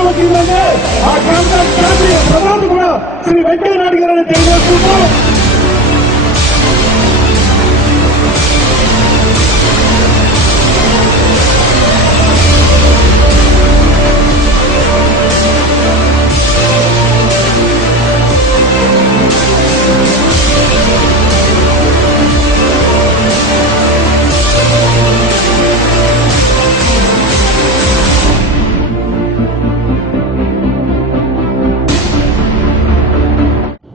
కాంగ్రెస్ వచ్చిందంటే ఆ కాంగ్రెస్ జాతీయ ప్రధాని కూడా శ్రీ వెంకయ్య నాయుడు గారిని తెలియజేసుకుంటూ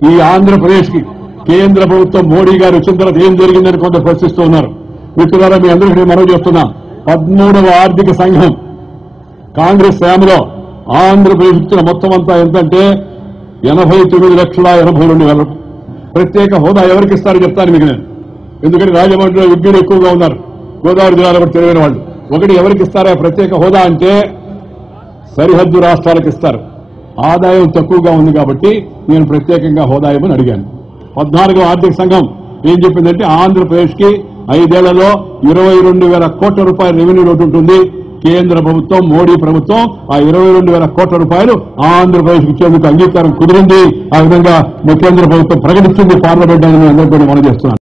ఈ ఆంధ్రప్రదేశ్ కి కేంద్ర ప్రభుత్వం మోడీ గారు వచ్చిన తర్వాత ఏం జరిగిందని కొంత ప్రశ్నిస్తూ ఉన్నారు. మిత్రులారా, మీ అందరికీ మనవి చేస్తున్నా, 13వ ఆర్థిక సంఘం కాంగ్రెస్ హయాంలో ఆంధ్రప్రదేశ్ ఇచ్చిన మొత్తం అంతా ఎంతంటే 89,82,000. ప్రత్యేక హోదా ఎవరికి ఇస్తారో చెప్తాను మీకు నేను. ఎందుకంటే రాజమండ్రిలో విజ్ఞులు ఎక్కువగా ఉన్నారు, గోదావరి జిల్లాలో కూడా తెలియని వాళ్ళు. ఒకటి ఎవరికి ఇస్తారా ప్రత్యేక హోదా అంటే సరిహద్దు రాష్ట్రాలకు ఇస్తారు. ఆదాయం తక్కువగా ఉంది కాబట్టి నేను ప్రత్యేకంగా హోదా ఇవ్వమని అడిగాను. 14వ ఆర్థిక సంఘం ఏం చెప్పిందంటే ఆంధ్రప్రదేశ్ కి 5 ఏళ్లలో 22,000 కోట్ల రూపాయల రెవెన్యూ లోటు ఉంటుంది. కేంద్ర ప్రభుత్వం మోడీ ప్రభుత్వం ఆ 22,000 కోట్ల రూపాయలు ఆంధ్రప్రదేశ్ ఇచ్చేందుకు అంగీకారం కుదిరింది. ఆ విధంగా కేంద్ర ప్రభుత్వం ప్రకటించింది పార్లమెంట్ అని అందరూ కూడా మనం చేస్తున్నాను.